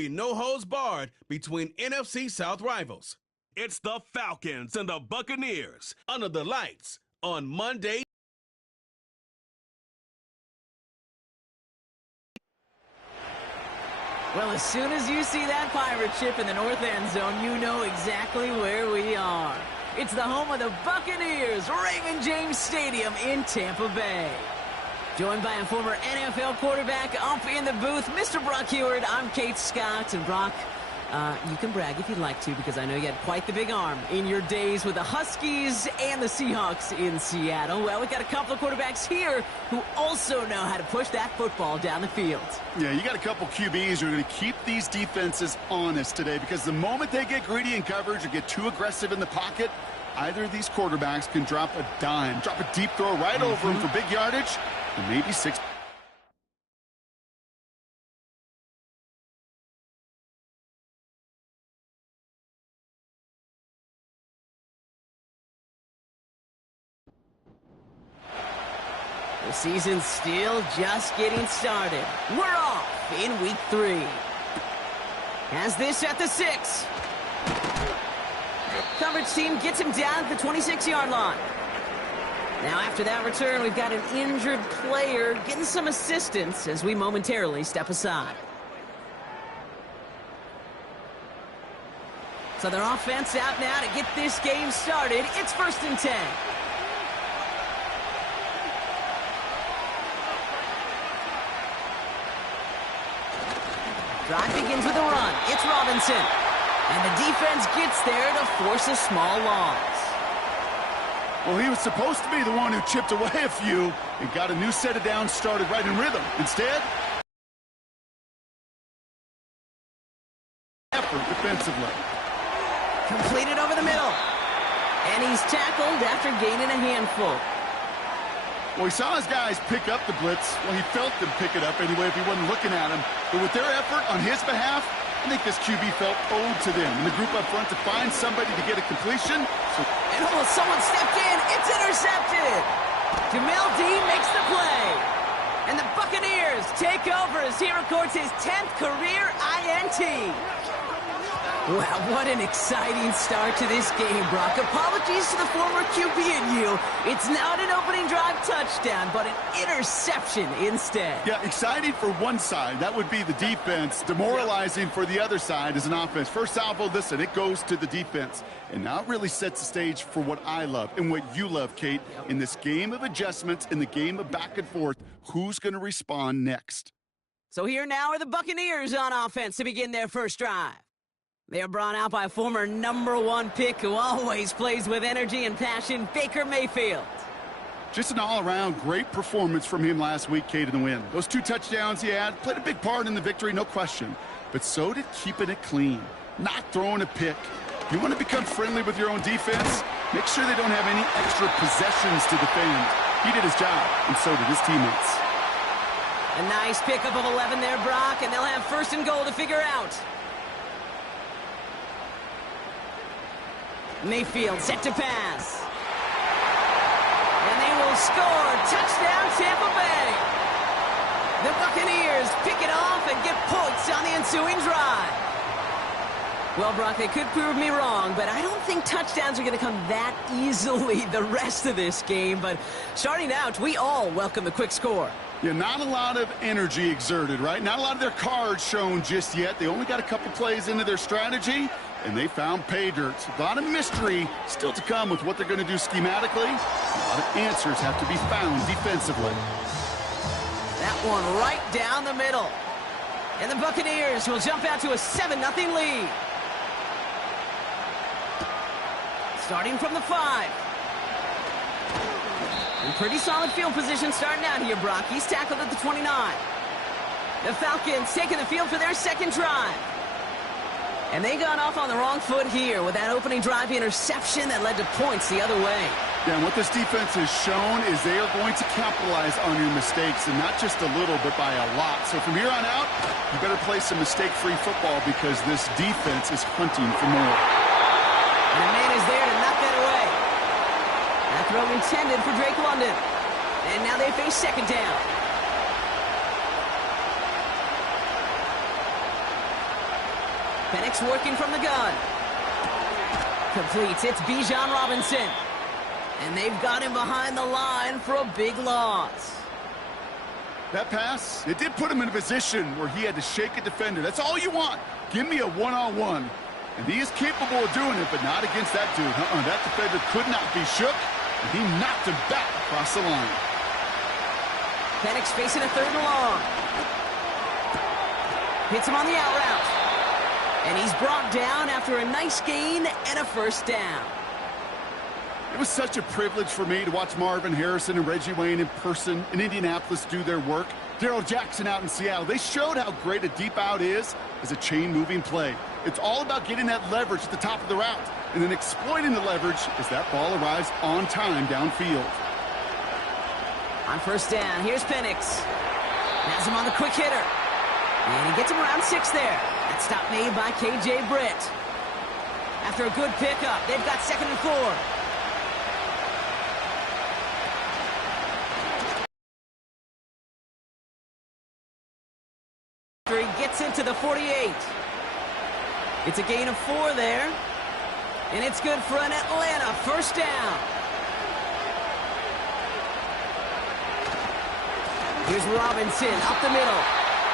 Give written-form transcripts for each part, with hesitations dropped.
be no holds barred between NFC South rivals. It's the Falcons and the Buccaneers under the lights on Monday. Well, as soon as you see that pirate ship in the north end zone, you know exactly where we are. It's the home of the Buccaneers, Raymond James Stadium in Tampa Bay. Joined by a former NFL quarterback up in the booth, Mr. Brock Heward. I'm Kate Scott, and Brock, you can brag if you'd like to, because I know you had quite the big arm in your days with the Huskies and the Seahawks in Seattle. Well, we've got a couple of quarterbacks here who also know how to push that football down the field. Yeah, you got a couple QBs who are going to keep these defenses honest today, because the moment they get greedy in coverage or get too aggressive in the pocket, either of these quarterbacks can drop a dime, drop a deep throw right over them for big yardage, and maybe 6. The season's still just getting started. We're off in week 3. Has this at the 6. Coverage team gets him down at the 26-yard line. Now after that return, we've got an injured player getting some assistance as we momentarily step aside. So their offense out now to get this game started. It's 1st and 10. Drive begins with a run. It's Robinson. And the defense gets there to force a small loss. Well, he was supposed to be the one who chipped away a few and got a new set of downs started right in rhythm. Instead, effort defensively. Completed over the middle. And he's tackled after gaining a handful. Well, he saw his guys pick up the blitz. Well, he felt them pick it up anyway if he wasn't looking at him. But with their effort on his behalf, I think this QB felt owed to them. And the group up front to find somebody to get a completion. And almost someone stepped in. It's intercepted. Jamil Dean makes the play. And the Buccaneers take over as he records his 10th career INT. Wow, what an exciting start to this game, Brock. Apologies to the former QB and you. It's not an opening drive touchdown, but an interception instead. Yeah, exciting for one side. That would be the defense. Demoralizing for the other side as an offense. First salvo, listen, it goes to the defense. And now it really sets the stage for what I love and what you love, Kate. In this game of adjustments, in the game of back and forth, who's going to respond next? So here now are the Buccaneers on offense to begin their first drive. They are brought out by a former #1 pick who always plays with energy and passion, Baker Mayfield. Just an all-around great performance from him last week, Kate, in the win. Those 2 touchdowns he had played a big part in the victory, no question. But so did keeping it clean, not throwing a pick. You want to become friendly with your own defense? Make sure they don't have any extra possessions to defend. He did his job, and so did his teammates. A nice pickup of 11 there, Brock, and they'll have 1st and goal to figure out. Mayfield set to pass. And they will score. Touchdown, Tampa Bay. The Buccaneers pick it off and get points on the ensuing drive. Well, Brock, they could prove me wrong, but I don't think touchdowns are going to come that easily the rest of this game. But starting out, we all welcome the quick score. Yeah, not a lot of energy exerted, right? Not a lot of their cards shown just yet. They only got a couple plays into their strategy, and they found pay dirt. A lot of mystery still to come with what they're going to do schematically. A lot of answers have to be found defensively. That one right down the middle. And the Buccaneers will jump out to a 7-0 lead. Starting from the 5. And pretty solid field position starting out here, Brock. He's tackled at the 29. The Falcons taking the field for their second drive. And they got off on the wrong foot here with that opening drive interception that led to points the other way. Yeah, and what this defense has shown is they are going to capitalize on your mistakes, and not just a little, but by a lot. So from here on out, you better play some mistake-free football because this defense is hunting for more. And a man is there to knock that away. That throw intended for Drake London. And now they face second down. Penix working from the gun. Completes. It's Bijan Robinson. And they've got him behind the line for a big loss. That pass, it did put him in a position where he had to shake a defender. That's all you want. Give me a one-on-one. And he is capable of doing it, but not against that dude. That defender could not be shook, and he knocked him back across the line. Penix facing a 3rd and long. Hits him on the out route. And he's brought down after a nice gain and a 1st down. It was such a privilege for me to watch Marvin Harrison and Reggie Wayne in person in Indianapolis do their work. Darrell Jackson out in Seattle. They showed how great a deep out is as a chain-moving play. It's all about getting that leverage at the top of the route and then exploiting the leverage as that ball arrives on time downfield. On 1st down, here's Penix. Has him on the quick hitter. And he gets him around 6 there. That stop made by K.J. Britt. After a good pickup, they've got 2nd and 4. He gets into the 48. It's a gain of 4 there. And it's good for an Atlanta 1st down. Here's Robinson up the middle.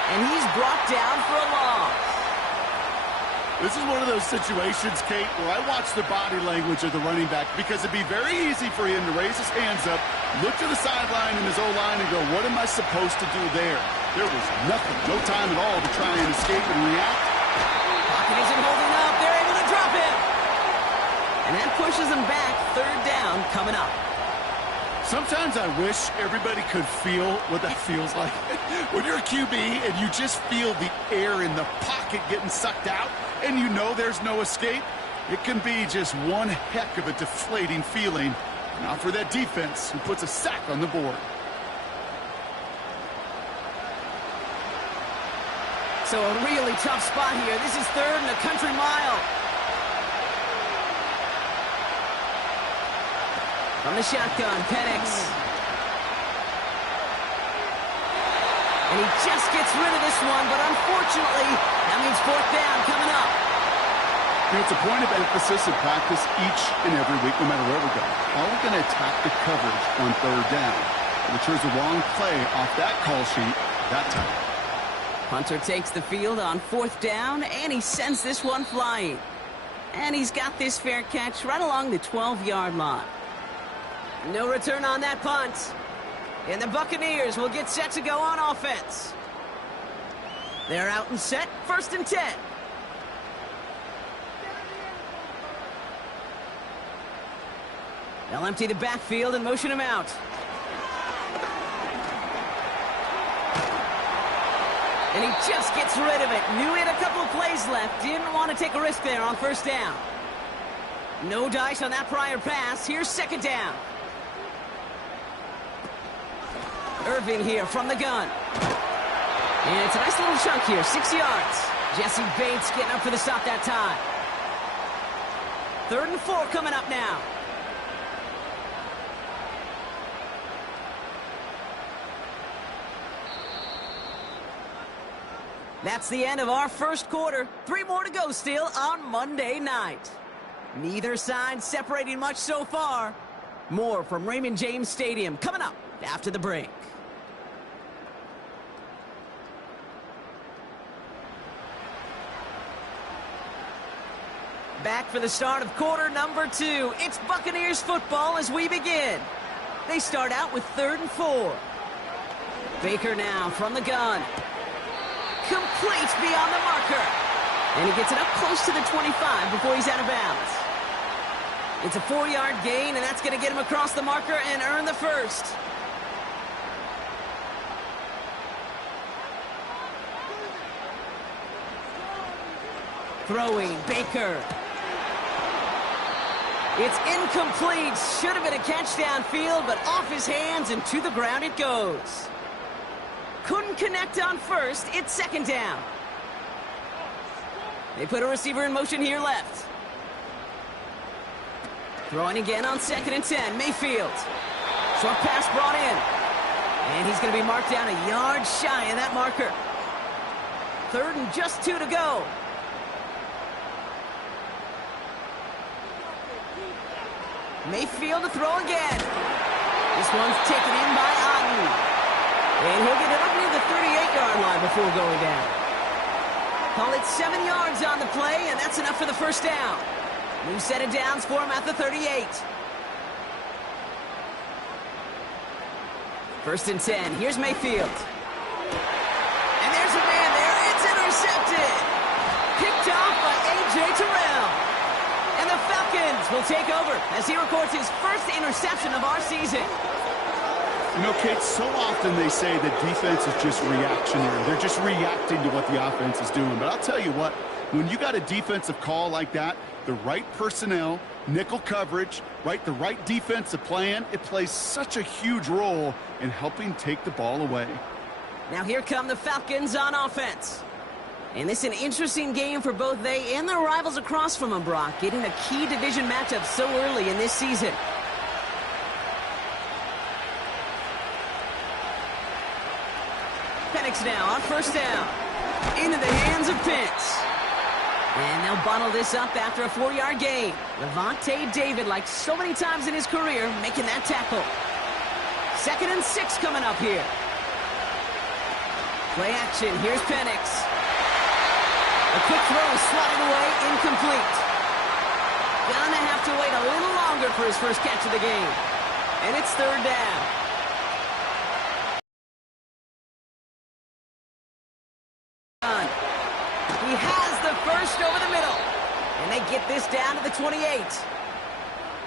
And he's brought down for a loss. This is one of those situations, Kate, where I watch the body language of the running back because it'd be very easy for him to raise his hands up, look to the sideline in his O-line and go, what am I supposed to do there? There was nothing, no time at all to try and escape and react. Pocket isn't holding up. They're able to drop him. And that pushes him back. 3rd down coming up. Sometimes I wish everybody could feel what that feels like. When you're a QB and you just feel the air in the pocket getting sucked out and you know there's no escape, it can be just one heck of a deflating feeling. Not for that defense who puts a sack on the board. So a really tough spot here. This is 3rd and a country mile. From the shotgun, Penix. And he just gets rid of this one, but unfortunately, that means 4th down coming up. It's a point of emphasis in practice each and every week, no matter where we go. Are we going to attack the coverage on 3rd down? We chose the wrong play off that call sheet that time. Hunter takes the field on 4th down, and he sends this one flying. And he's got this fair catch right along the 12-yard line. No return on that punt. And the Buccaneers will get set to go on offense. They're out and set, 1st and 10. They'll empty the backfield and motion him out. And he just gets rid of it. Knew he had a couple of plays left. Didn't want to take a risk there on 1st down. No dice on that prior pass. Here's 2nd down. Irving here from the gun. And it's a nice little chunk here, 6 yards. Jesse Bates getting up for the stop that time. 3rd and 4 coming up now. That's the end of our 1st quarter. 3 more to go still on Monday night. Neither side separating much so far. More from Raymond James Stadium coming up after the break. Back for the start of quarter number 2. It's Buccaneers football as we begin. They start out with 3rd and 4. Baker now from the gun. Complete beyond the marker. And he gets it up close to the 25 before he's out of bounds. It's a 4-yard gain, and that's going to get him across the marker and earn the 1st. Throwing, Baker. It's incomplete. Should have been a catch downfield, but off his hands and to the ground it goes. Couldn't connect on 1st. It's 2nd down. They put a receiver in motion here left. Throwing again on 2nd and 10. Mayfield. Short pass brought in. And he's going to be marked down a yard shy of that marker. 3rd and just 2 to go. Mayfield to throw again. This one's taken in by Otten. And he'll get it up near the 38-yard line before going down. Call it 7 yards on the play, and that's enough for the first down. New set of downs for him at the 38. First and 10. Here's Mayfield. And there's a man there. It's intercepted. Picked off by A.J. Terrell. And the Falcons will take over as he records his first interception of our season. You know, Kate, so often they say that defense is just reactionary. They're just reacting to what the offense is doing. But I'll tell you what, when you got a defensive call like that, the right personnel, nickel coverage, the right defensive plan, it plays such a huge role in helping take the ball away. Now here come the Falcons on offense. And this is an interesting game for both they and their rivals across from them, Brock, getting a key division matchup so early in this season. Penix now on first down. Into the hands of Pitts. And they'll bottle this up after a 4-yard gain. Levante David, like so many times in his career, making that tackle. 2nd and 6 coming up here. Play action. Here's Penix. A quick throw is swatted away, incomplete. Gonna have to wait a little longer for his first catch of the game. And it's 3rd down. He has the first over the middle. And they get this down to the 28.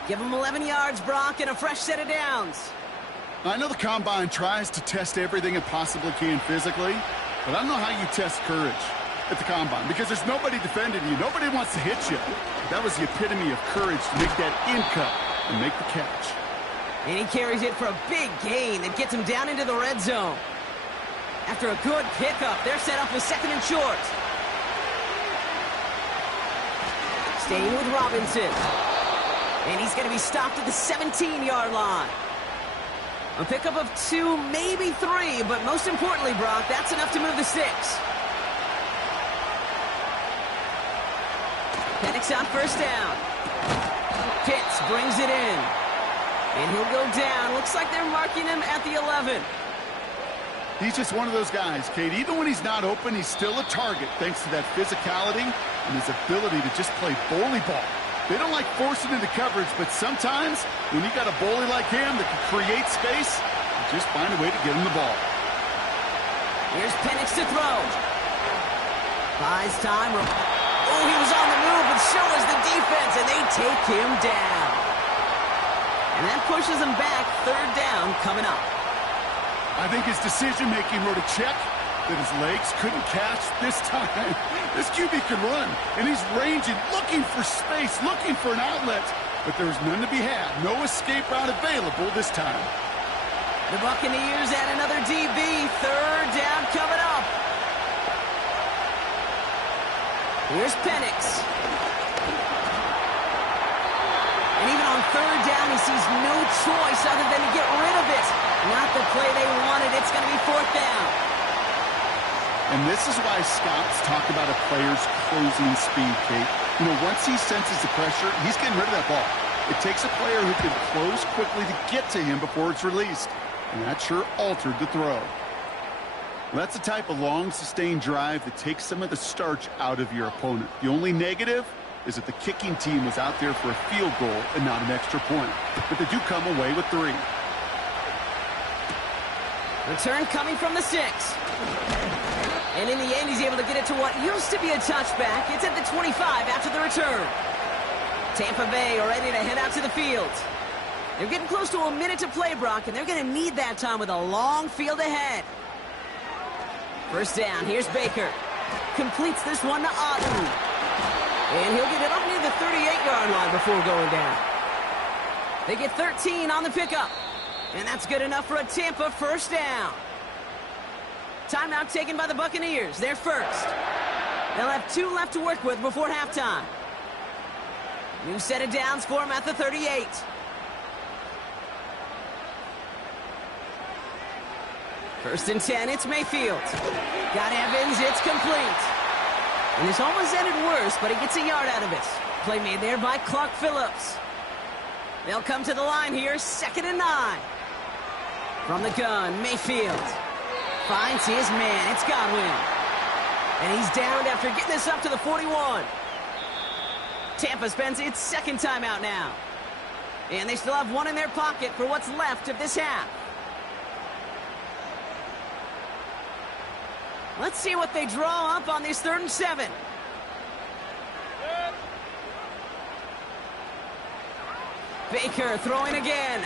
Give him 11 yards, Brock, and a fresh set of downs. I know the Combine tries to test everything it possibly can physically, but I don't know how you test courage at the Combine because there's nobody defending you. Nobody wants to hit you. That was the epitome of courage to make that in cut and make the catch. And he carries it for a big gain that gets him down into the red zone. After a good pickup, they're set up with 2nd and short. Staying with Robinson. And he's going to be stopped at the 17-yard line. A pickup of 2, maybe 3, but most importantly, Brock, that's enough to move the sticks. Penix on first down. Pitts brings it in. And he'll go down. Looks like they're marking him at the 11. He's just one of those guys, Kate. Even when he's not open, he's still a target thanks to that physicality and his ability to just play bully ball. They don't like forcing into coverage, but sometimes when you got a bully like him that can create space, you just find a way to get him the ball. Here's Penix to throw. Buys time. Oh, he was on the move, but so was the defense, and they take him down. And that pushes him back. 3rd down coming up. I think his decision-making wrote a check that his legs couldn't catch this time. This QB can run, and he's ranging, looking for space, looking for an outlet. But there's none to be had. No escape route available this time. The Buccaneers add another DB. 3rd down coming up. Here's Penix. And even on 3rd down, he sees no choice other than to get rid of it. Not the play they wanted. It's going to be 4th down. And this is why scouts talk about a player's closing speed, Kate. You know, once he senses the pressure, he's getting rid of that ball. It takes a player who can close quickly to get to him before it's released. And that sure altered the throw. Well, that's the type of long, sustained drive that takes some of the starch out of your opponent. The only negative is that the kicking team was out there for a field goal and not an extra point. But they do come away with 3. Return coming from the 6. And in the end, he's able to get it to what used to be a touchback. It's at the 25 after the return. Tampa Bay are ready to head out to the field. They're getting close to a minute to play, Brock, and they're going to need that time with a long field ahead. First down, here's Baker. Completes this one to Otten. And he'll get it up near the 38-yard line before going down. They get 13 on the pickup. And that's good enough for a Tampa first down. Timeout taken by the Buccaneers. They're first. They'll have 2 left to work with before halftime. New set of downs for him at the 38. First and 10, it's Mayfield. Got Evans, it's complete. And this almost ended worse, but he gets a yard out of it. Play made there by Clark Phillips. They'll come to the line here, 2nd and 9. From the gun, Mayfield finds his man. It's Godwin. And he's downed after getting this up to the 41. Tampa spends its 2nd timeout now. And they still have one in their pocket for what's left of this half. Let's see what they draw up on this 3rd and 7. Baker throwing again.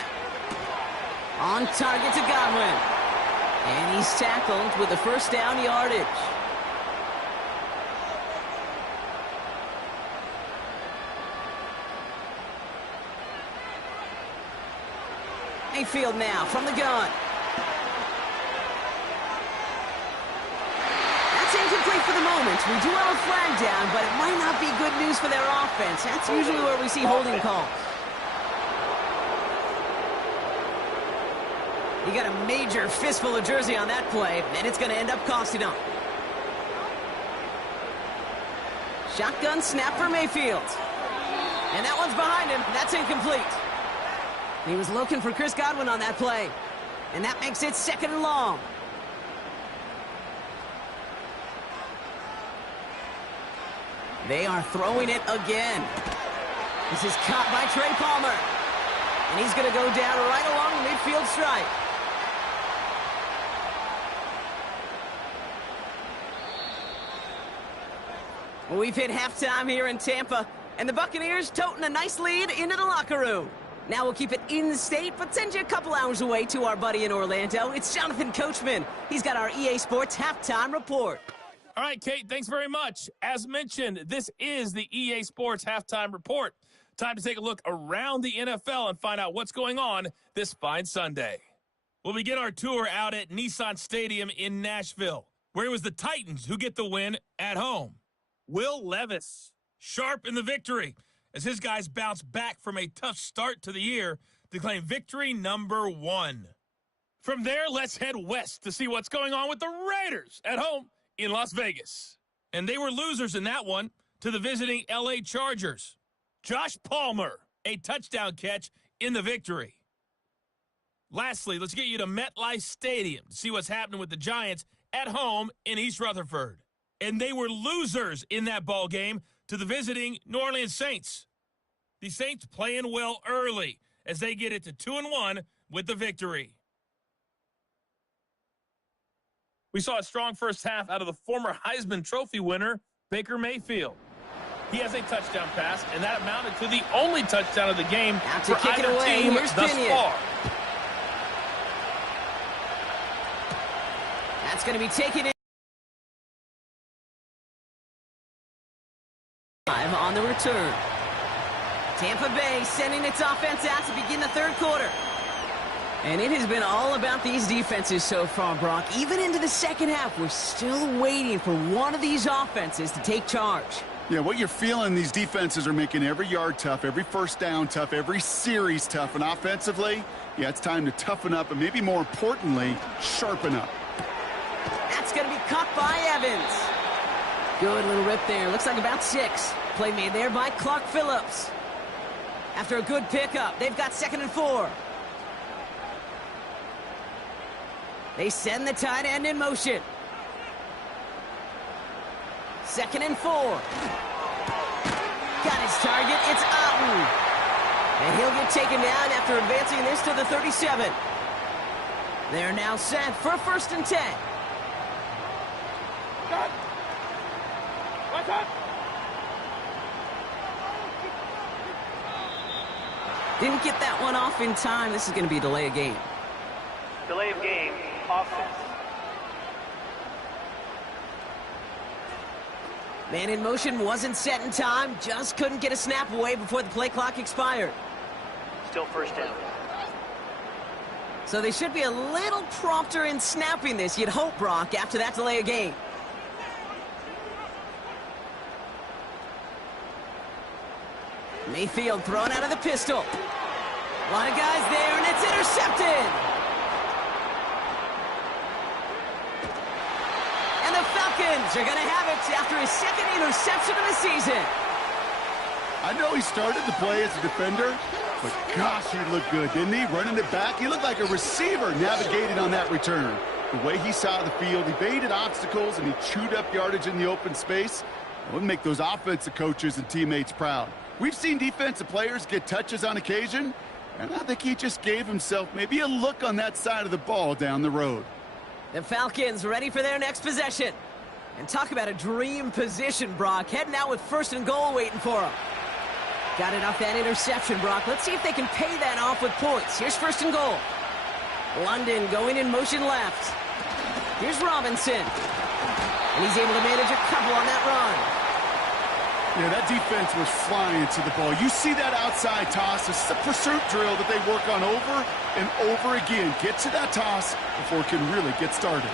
On target to Godwin. And he's tackled with the 1st down yardage. Mayfield now from the gun. That's incomplete for the moment. We do have a flag down, but it might not be good news for their offense. That's usually where we see holding calls. He got a major fistful of jersey on that play, and it's going to end up costing him. Shotgun snap for Mayfield. And that one's behind him. That's incomplete. He was looking for Chris Godwin on that play. And that makes it 2nd and long. They are throwing it again. This is caught by Trey Palmer. And he's going to go down right along the midfield stripe. Well, we've hit halftime here in Tampa, and the Buccaneers toting a nice lead into the locker room. Now we'll keep it in-state, but send you a couple hours away to our buddy in Orlando. It's Jonathan Coachman. He's got our EA Sports halftime report. All right, Kate, thanks very much. As mentioned, this is the EA Sports halftime report. Time to take a look around the NFL and find out what's going on this fine Sunday. We'll begin our tour out at Nissan Stadium in Nashville, where it was the Titans who get the win at home. Will Levis, sharp in the victory, as his guys bounce back from a tough start to the year to claim victory number 1. From there, let's head west to see what's going on with the Raiders at home in Las Vegas. And they were losers in that one to the visiting LA Chargers. Josh Palmer, a touchdown catch in the victory. Lastly, let's get you to MetLife Stadium to see what's happening with the Giants at home in East Rutherford. And they were losers in that ball game to the visiting New Orleans Saints. The Saints playing well early as they get it to 2-1 with the victory. We saw a strong first half out of the former Heisman Trophy winner, Baker Mayfield. He has a touchdown pass, and that amounted to the only touchdown of the game for either team thus far. That's going to be taken in. On the return. Tampa Bay sending its offense out to begin the 3rd quarter. And it has been all about these defenses so far, Brock. Even into the 2nd half, we're still waiting for one of these offenses to take charge. Yeah, what you're feeling, these defenses are making every yard tough, every 1st down tough, every series tough. And offensively, yeah, it's time to toughen up and maybe more importantly, sharpen up. That's going to be caught by Evans. Good little rip there. Looks like about 6. Play made there by Clark Phillips. After a good pickup, they've got 2nd and 4. They send the tight end in motion. 2nd and 4. Got his target. It's Otten. And he'll get taken down after advancing this to the 37. They're now set for 1st and 10. Didn't get that one off in time. This is going to be a delay of game. Delay of game, offense. Man in motion wasn't set in time. Just couldn't get a snap away before the play clock expired. Still 1st down. So they should be a little prompter in snapping this, you'd hope, Brock, after that delay of game. Mayfield thrown out of the pistol. A lot of guys there, and it's intercepted. And the Falcons are going to have it after his 2nd interception of the season. I know he started the play as a defender, But gosh, he looked good, didn't he? Running it back, he looked like a receiver navigating on that return. The way he saw the field, he evaded obstacles, and he chewed up yardage in the open space. It would make those offensive coaches and teammates proud. We've seen defensive players get touches on occasion, and I think he just gave himself maybe a look on that side of the ball down the road. The Falcons ready for their next possession. And talk about a dream position, Brock. Heading out with 1st and goal waiting for him. Got it off that interception, Brock. Let's see if they can pay that off with points. Here's 1st and goal. London going in motion left. Here's Robinson. And he's able to manage a couple on that run. Yeah, that defense was flying to the ball. You see that outside toss. This is a pursuit drill that they work on over and over again. Get to that toss before it can really get started.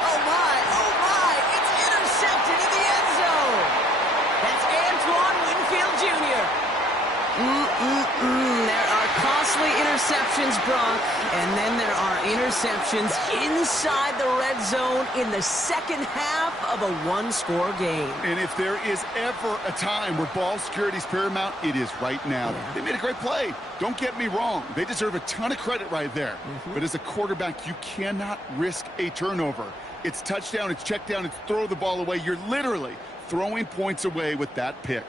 Oh, my. It's intercepted in the end zone. That's Antoine Winfield Jr. There are costly interceptions, Brock, and then there are interceptions inside the red zone in the second half of a one-score game. And if there is ever a time where ball security is paramount, it is right now. They made a great play. Don't get me wrong. They deserve a ton of credit right there. But as a quarterback, you cannot risk a turnover. It's touchdown, it's check down, it's throw the ball away. You're literally throwing points away with that pick.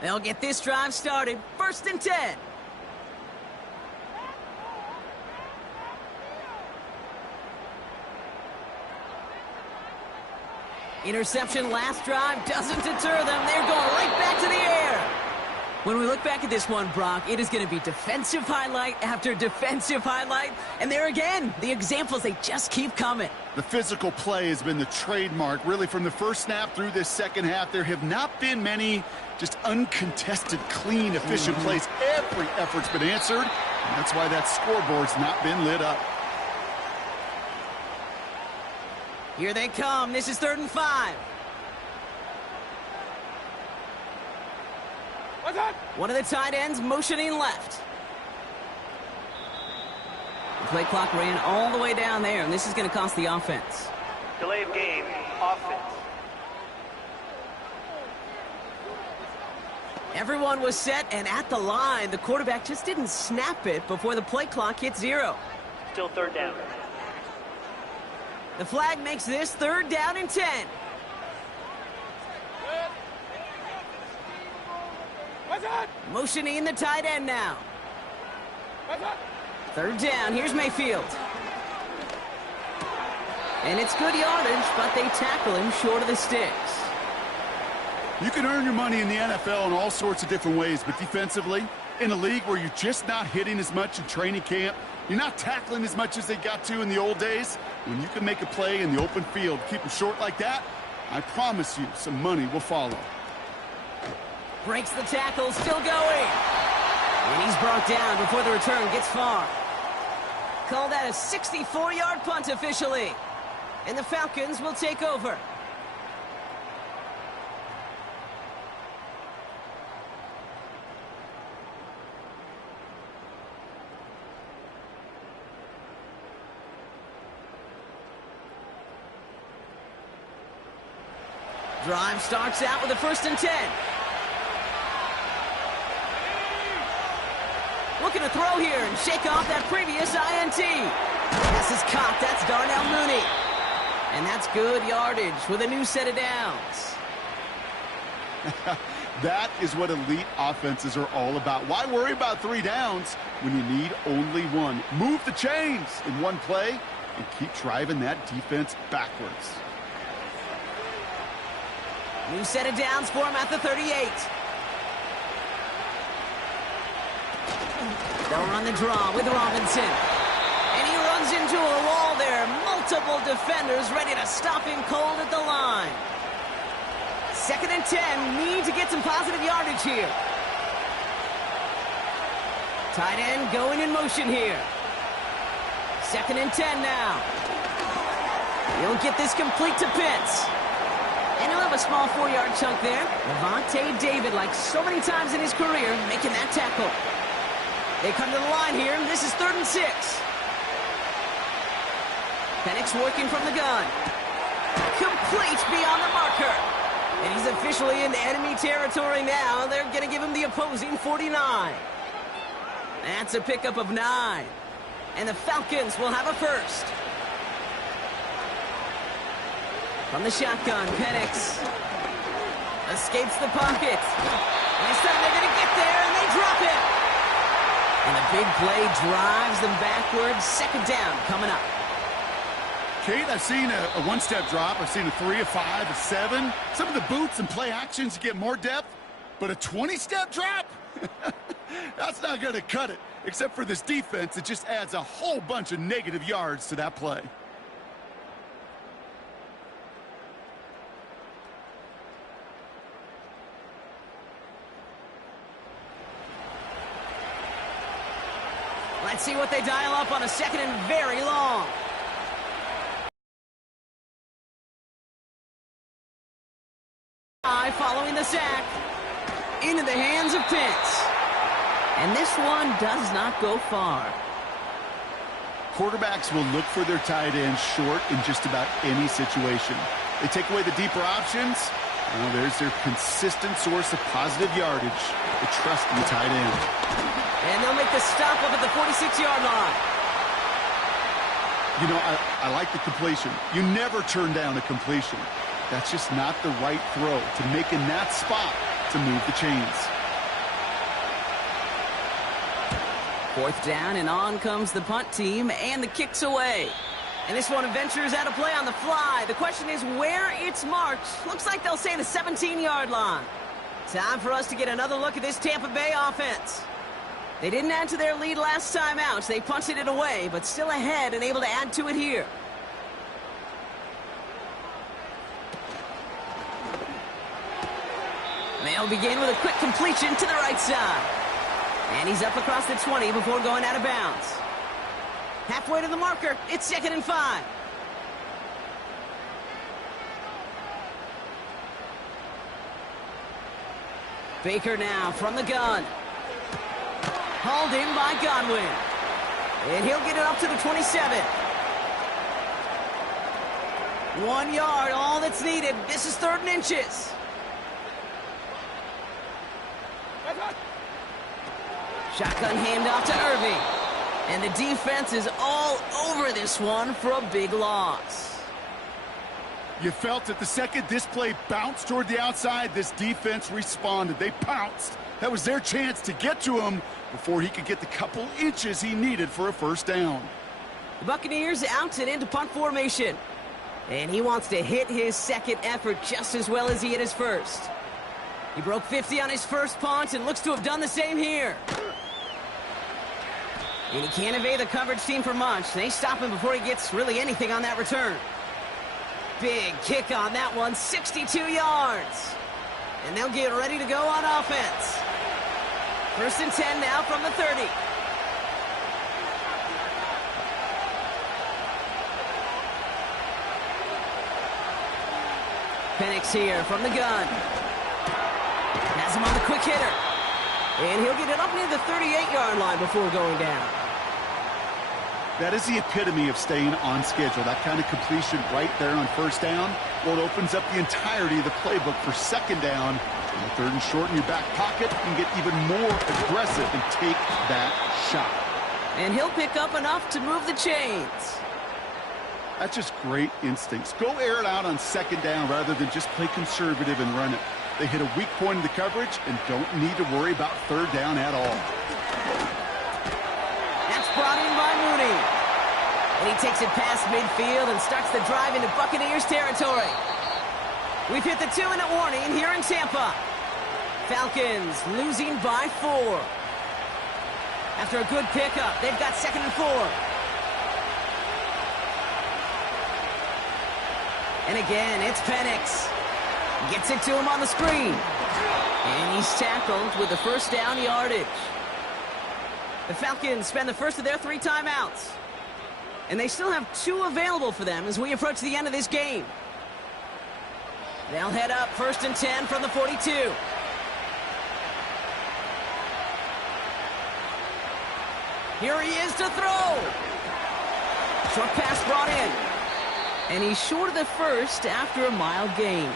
They'll get this drive started. 1st and 10. Interception last drive doesn't deter them. They're going right back to the air. When we look back at this one, Brock, it is going to be defensive highlight after defensive highlight. And there again, the examples, they just keep coming. The physical play has been the trademark, really, from the first snap through this second half. There have not been many just uncontested, clean, efficient plays. Every effort's been answered, and that's why that scoreboard's not been lit up. Here they come. This is 3rd and 5. One of the tight ends motioning left. The play clock ran all the way down there, and this is going to cost the offense. Delay of game, offense. Everyone was set and at the line. The quarterback just didn't snap it before the play clock hit 0. Still 3rd down. The flag makes this 3rd down and 10. Motioning the tight end now. 3rd down. Here's Mayfield. And it's good yardage, but they tackle him short of the sticks. You can earn your money in the NFL in all sorts of different ways, but defensively, in a league where you're just not hitting as much in training camp, you're not tackling as much as they got to in the old days, when you can make a play in the open field, keep them short like that, I promise you some money will follow. Breaks the tackle, still going. And he's brought down before the return gets far. Call that a 64-yard punt officially. And the Falcons will take over. Drive starts out with a 1st and 10. Looking to throw here and shake off that previous INT. This is caught. That's Darnell Mooney. And that's good yardage with a new set of downs. That is what elite offenses are all about. Why worry about 3 downs when you need only 1? Move the chains in one play and keep driving that defense backwards. New set of downs for him at the 38. They'll run the draw with Robinson. And he runs into a wall there. Multiple defenders ready to stop him cold at the line. 2nd and 10. Need to get some positive yardage here. Tight end going in motion here. 2nd and 10 now. He'll get this complete to Pitts. And he'll have a small 4-yard chunk there. Levante David, like so many times in his career, making that tackle. They come to the line here. This is 3rd and 6. Penix working from the gun. Complete beyond the marker. And he's officially in enemy territory now. They're going to give him the opposing 49. That's a pickup of 9. And the Falcons will have a first. From the shotgun, Penix escapes the pocket. And this time they're going to get there, and they drop it. And the big play drives them backwards. Second down coming up. Kate, I've seen a one-step drop. I've seen a 3, a 5, a 7. Some of the boots and play actions get more depth, but a 20-step drop? That's not going to cut it. Except for this defense, it just adds a whole bunch of negative yards to that play. Let's see what they dial up on a second and very long. Following the sack. Into the hands of Pitts. And this one does not go far. Quarterbacks will look for their tight ends short in just about any situation. They take away the deeper options. Well, there's their consistent source of positive yardage. They trust in the tight end. And they'll make the stop up at the 46-yard line. You know, I like the completion. You never turn down a completion. That's just not the right throw to make in that spot to move the chains. Fourth down, and on comes the punt team, and the kick's away. And this one ventures out of play on the fly. The question is where it's marked. Looks like they'll say the 17-yard line. Time for us to get another look at this Tampa Bay offense. They didn't add to their lead last time out. They punted it away, but still ahead and able to add to it here. They'll begin with a quick completion to the right side. And he's up across the 20 before going out of bounds. Halfway to the marker, it's 2nd and 5. Baker now from the gun. Hauled in by Godwin. And he'll get it up to the 27. 1 yard, all that's needed. This is 3rd and inches. Shotgun handoff to Irving. And the defense is all over this one for a big loss. You felt it the second this play bounced toward the outside, this defense responded. They pounced. That was their chance to get to him before he could get the couple inches he needed for a first down. The Buccaneers out and into punt formation. And he wants to hit his second effort just as well as he hit his first. He broke 50 on his first punt and looks to have done the same here. And he can't evade the coverage team for much. They stop him before he gets really anything on that return. Big kick on that one, 62 yards. And they'll get ready to go on offense. 1st and 10 now from the 30. Penix here from the gun. Has him on the quick hitter. And he'll get it up near the 38-yard line before going down. That is the epitome of staying on schedule. That kind of completion right there on first down. Well, it opens up the entirety of the playbook for second down. And the 3rd and short in your back pocket, you can get even more aggressive and take that shot. And he'll pick up enough to move the chains. That's just great instincts. Go air it out on second down rather than just play conservative and run it. They hit a weak point in the coverage and don't need to worry about 3rd down at all. That's brought in by Mooney. And he takes it past midfield and starts the drive into Buccaneers territory. We've hit the 2-minute warning here in Tampa. Falcons losing by 4. After a good pickup, they've got 2nd and 4. And again, it's Penix. Gets it to him on the screen. And he's tackled with the first down yardage. The Falcons spend the first of their 3 timeouts. And they still have 2 available for them as we approach the end of this game. They'll head up 1st and 10 from the 42. Here he is to throw. Short pass brought in. And he's short of the first after a mile gain.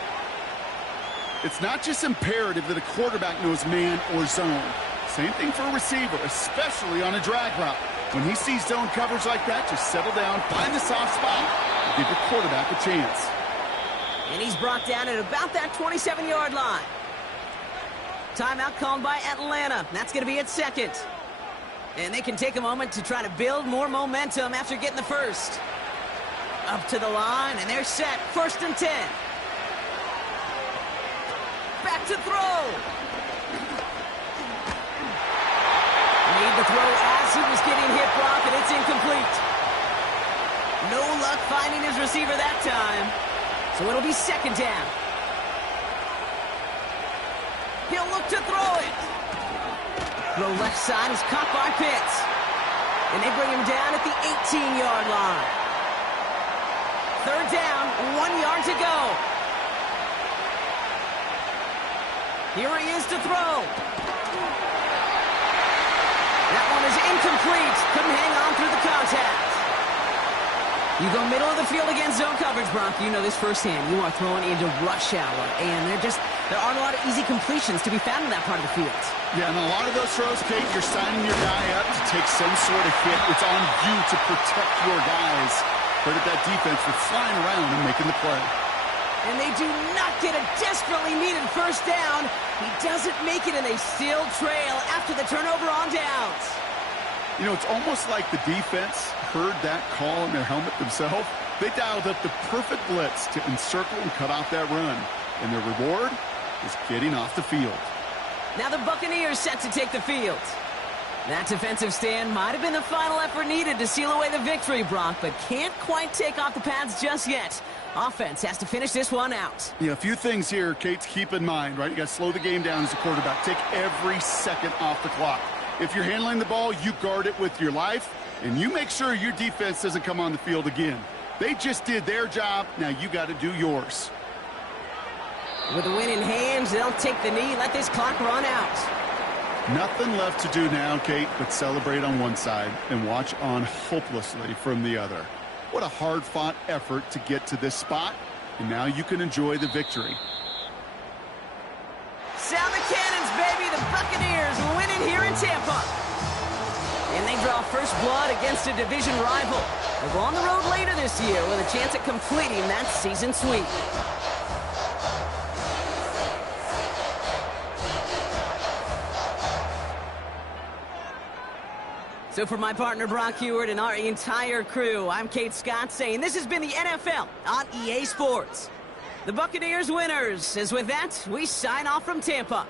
It's not just imperative that a quarterback knows man or zone. Same thing for a receiver, especially on a drag route. When he sees zone coverage like that, just settle down, find the soft spot, and give your quarterback a chance. And he's brought down at about that 27-yard line. Timeout called by Atlanta. That's going to be at second. And they can take a moment to try to build more momentum after getting the first. Up to the line, and they're set. 1st and 10. Back to throw. Made the throw as he was getting hit, Brock, and it's incomplete. No luck finding his receiver that time. So it'll be 2nd down. He'll look to throw it. Throw left side is caught by Pitts. And they bring him down at the 18-yard line. 3rd down, 1 yard to go. Here he is to throw. That one is incomplete. Couldn't hang on through the contact. You go middle of the field against zone coverage, Brock. You know this firsthand. You are throwing into rush hour. And there aren't a lot of easy completions to be found in that part of the field. Yeah, and a lot of those throws, Kate, you're signing your guy up to take some sort of hit. It's on you to protect your guys. Credit that defense for flying around and making the play. And they do not get a desperately needed 1st down. He doesn't make it, and they still trail after the turnover on downs. You know, it's almost like the defense heard that call in their helmet themselves. They dialed up the perfect blitz to encircle and cut off that run. And their reward is getting off the field. Now the Buccaneers set to take the field. That defensive stand might have been the final effort needed to seal away the victory, Brock, but can't quite take off the pads just yet. Offense has to finish this one out. Yeah, a few things here, Kate, to keep in mind, right? You got to slow the game down as a quarterback. Take every second off the clock. If you're handling the ball, you guard it with your life, and you make sure your defense doesn't come on the field again. They just did their job. Now you got to do yours. With the win in hand, they'll take the knee, let this clock run out. Nothing left to do now, Kate, but celebrate on one side and watch on hopelessly from the other. What a hard-fought effort to get to this spot, and now you can enjoy the victory. Sound the cannons, baby! The Buccaneers winning here in Tampa. And they draw first blood against a division rival. They'll go on the road later this year with a chance at completing that season sweep. So for my partner Brock Heward and our entire crew, I'm Kate Scott saying this has been the NFL on EA Sports. The Buccaneers winners, as with that, we sign off from Tampa.